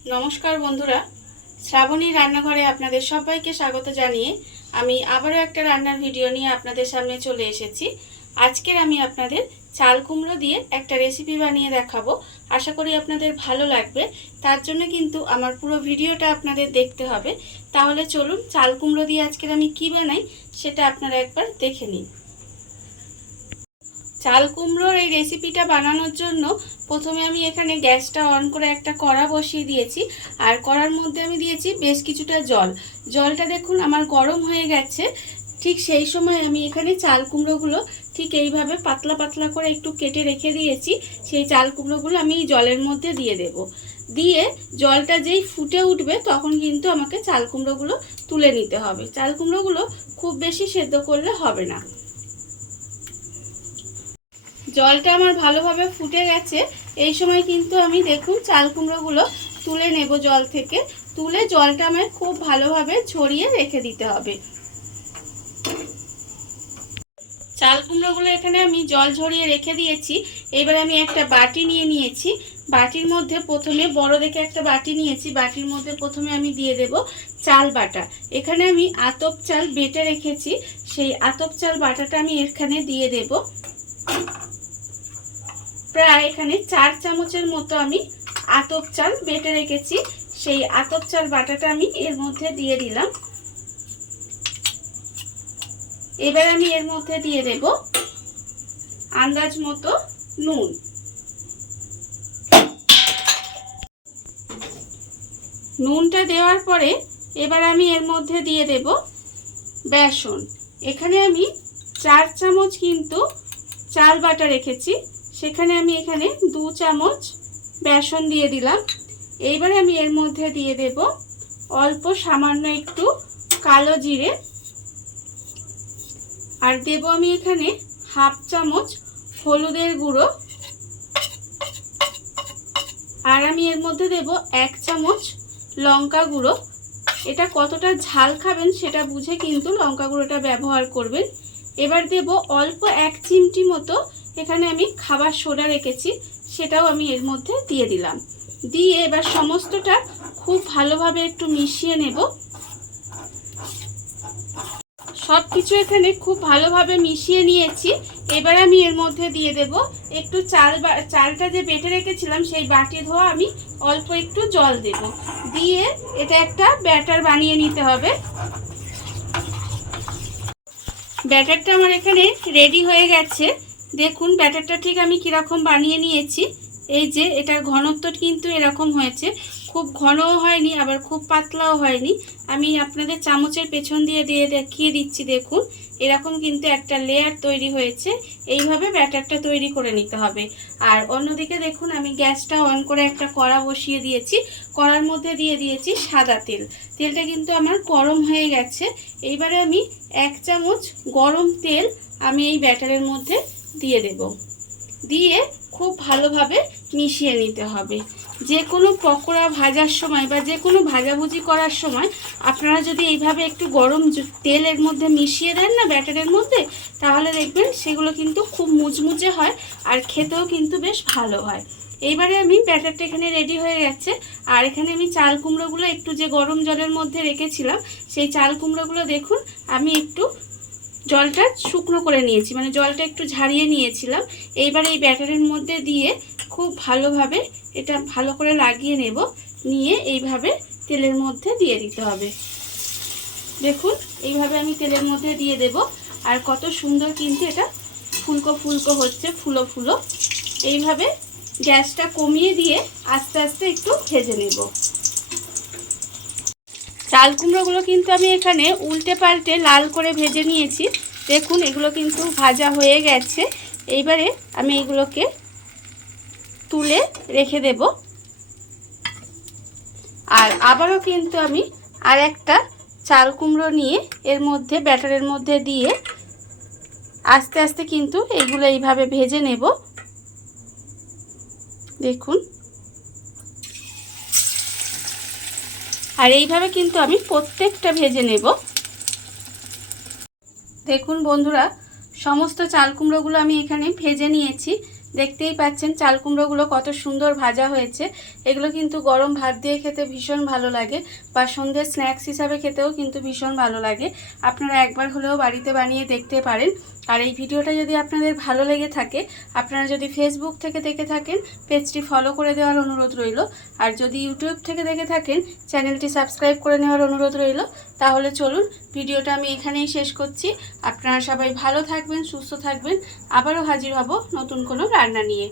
নমস্কার বন্ধুরা, শ্রাবণী রান্নাঘরে আপনাদের সবাইকে স্বাগত জানিয়ে আমি আবারও একটা রান্নার ভিডিও নিয়ে আপনাদের সামনে চলে এসেছি। আজকের আমি আপনাদের চাল কুমড়ো দিয়ে একটা রেসিপি বানিয়ে দেখাবো। আশা করি আপনাদের ভালো লাগবে। তার জন্য কিন্তু আমার পুরো ভিডিওটা আপনাদের দেখতে হবে। তাহলে চলুন চাল কুমড়ো দিয়ে আজকের আমি কি বানাই সেটা আপনারা একবার দেখে নিন। চাল কুমড়োর এই রেসিপিটা বানানোর জন্য প্রথমে আমি এখানে গ্যাসটা অন করে একটা কড়া বসিয়ে দিয়েছি। আর কড়ার মধ্যে আমি দিয়েছি বেশ কিছুটা জল। জলটা দেখুন আমার গরম হয়ে গেছে। ঠিক সেই সময় আমি এখানে চাল কুমড়োগুলো ঠিক এইভাবে পাতলা পাতলা করে একটু কেটে রেখে দিয়েছি। সেই চাল কুমড়োগুলো আমি জলের মধ্যে দিয়ে দেব। দিয়ে জলটা যেই ফুটে উঠবে তখন কিন্তু আমাকে চাল কুমড়োগুলো তুলে নিতে হবে। চাল কুমড়োগুলো খুব বেশি সেদ্ধ করলে হবে না। জলটা আমার ভালোভাবে ফুটে গেছে। এই সময় কিন্তু আমি দেখুন চাল কুমড়োগুলো তুলে নেব জল থেকে। তুলে জলটা আমার খুব ভালোভাবে ঝরিয়ে রেখে দিতে হবে। চাল কুমড়োগুলো এখানে আমি জল ঝরিয়ে রেখে দিয়েছি। এবার আমি একটা বাটি নিয়ে নিয়েছি। বাটির মধ্যে প্রথমে বড় দেখে একটা বাটি নিয়েছি। বাটির মধ্যে প্রথমে আমি দিয়ে দেব চাল বাটা। এখানে আমি আতপ চাল বেটে রেখেছি। সেই আতপ চাল বাটাটা আমি এখানে দিয়ে দেব। প্রায় এখানে 4 চামচের মতো আমি আতপ চাল বেটে রেখেছি। সেই আতপ চাল বাটাটা আমি এর মধ্যে দিয়ে দিলাম। এবার আমি এর মধ্যে দিয়ে দেব আন্দাজ মতো নুন। নুনটা দেওয়ার পরে এবার আমি এর মধ্যে দিয়ে দেব বেসন। এখানে আমি 4 চামচ কিন্তু চাল বাটা রেখেছি, সেখানে আমি এখানে 2 চামচ বেসন দিয়ে দিলাম। এইবারে আমি এর মধ্যে দিয়ে দেব অল্প সামান্য একটু কালো জিরে। আর দেব আমি এখানে হাফ চামচ হলুদের গুঁড়ো। আর আমি এর মধ্যে দেব 1 চামচ লঙ্কা গুঁড়ো। এটা কতটা ঝাল খাবেন সেটা বুঝে কিন্তু লঙ্কা গুঁড়োটা ব্যবহার করবেন। এবার দেব অল্প 1 চিমটি মতো এখানে আমি খাবার সোডা রেখেছি, সেটাও আমি এর মধ্যে দিয়ে দিলাম। দিয়ে এবার সমস্তটা খুব ভালোভাবে একটু মিশিয়ে নেব। সব কিছু এখানে খুব ভালোভাবে মিশিয়ে নিয়েছি। এবার আমি এর মধ্যে দিয়ে দেব একটু চালটা যে বেটে রেখেছিলাম সেই বাটি ধোয়া আমি অল্প একটু জল দেব। দিয়ে এটা একটা ব্যাটার বানিয়ে নিতে হবে। ব্যাটারটা আমার এখানে রেডি হয়ে গেছে। দেখুন ব্যাটারটা ঠিক আমি কীরকম বানিয়ে নিয়েছি। এই যে এটার ঘনত্ব কিন্তু এরকম হয়েছে, খুব ঘনও হয়নি আবার খুব পাতলাও হয়নি। আমি আপনাদের চামচের পেছন দিয়ে দেখিয়ে দিচ্ছি। দেখুন এরকম কিন্তু একটা লেয়ার তৈরি হয়েছে। এইভাবে ব্যাটারটা তৈরি করে নিতে হবে। আর অন্যদিকে দেখুন আমি গ্যাসটা অন করে একটা কড়া বসিয়ে দিয়েছি। কড়ার মধ্যে দিয়ে দিয়েছি সাদা তেল। তেলটা কিন্তু আমার গরম হয়ে গেছে। এইবারে আমি 1 চামচ গরম তেল আমি এই ব্যাটারের মধ্যে দিয়ে দেব। দিয়ে খুব ভালোভাবে মিশিয়ে নিতে হবে। যে কোনো পকোড়া ভাজার সময় বা যে কোনো ভাজাভুজি করার সময় আপনারা যদি এইভাবে একটু গরম তেল এর মধ্যে মিশিয়ে দেন না ব্যাটারের মধ্যে, তাহলে দেখবেন সেগুলো কিন্তু খুব মুচমুচে হয় আর খেতেও কিন্তু বেশ ভালো হয়। এইবারে আমি ব্যাটারটা এখানে রেডি হয়ে গেছে। আর এখানে আমি চাল কুমড়োগুলো একটু যে গরম জলের মধ্যে রেখেছিলাম সেই চাল কুমড়োগুলো দেখুন আমি একটু জলটা শুকনো করে নিয়েছি, মানে জলটা একটু ঝারিয়ে নিয়েছিলাম। এইবার এই ব্যাটারের মধ্যে দিয়ে খুব ভালোভাবে এটা ভালো করে লাগিয়ে নেব। নিয়ে এইভাবে তেলের মধ্যে দিয়ে দিতে হবে। দেখুন এইভাবে আমি তেলের মধ্যে দিয়ে দেব। আর কত সুন্দর কিন্তু এটা ফুলকো ফুলকো হচ্ছে, ফুলো ফুলো। এইভাবে গ্যাসটা কমিয়ে দিয়ে আস্তে আস্তে একটু ভেজে নেব। চাল কুমড়োগুলো কিন্তু আমি এখানে উল্টে পাল্টে লাল করে ভেজে নিয়েছি। দেখুন এগুলো কিন্তু ভাজা হয়ে গেছে। এইবারে আমি এগুলোকে তুলে রেখে দেব। আর আবারও কিন্তু আমি আর একটা চাল কুমড়ো নিয়ে এর মধ্যে ব্যাটারের মধ্যে দিয়ে আস্তে আস্তে কিন্তু এগুলো এইভাবে ভেজে নেব। দেখুন আর এইভাবে কিন্তু আমি প্রত্যেকটা ভেজে নেব। দেখুন বন্ধুরা সমস্ত চাল কুমড়োগুলো আমি এখানে ভেজে নিয়েছি। দেখতেই পাচ্ছেন চাল কুমড়োগুলো কত সুন্দর ভাজা হয়েছে। এগুলো কিন্তু গরম ভাত দিয়ে খেতে ভীষণ ভালো লাগে, বা সন্ধ্যের স্ন্যাক্স হিসাবে খেতেও কিন্তু ভীষণ ভালো লাগে। আপনারা একবার হলেও বাড়িতে বানিয়ে দেখতে পারেন। আর এই ভিডিওটা যদি আপনাদের ভালো লেগে থাকে, আপনারা যদি ফেসবুক থেকে দেখে থাকেন পেজটি ফলো করে দেওয়ার অনুরোধ রইল। আর যদি ইউটিউব থেকে দেখে থাকেন চ্যানেলটি সাবস্ক্রাইব করে নেওয়ার অনুরোধ রইল। তাহলে চলুন ভিডিওটা আমি এখানেই শেষ করছি। আপনারা সবাই ভালো থাকবেন, সুস্থ থাকবেন। আবারও হাজির হব নতুন কোনো রান্না নিয়ে।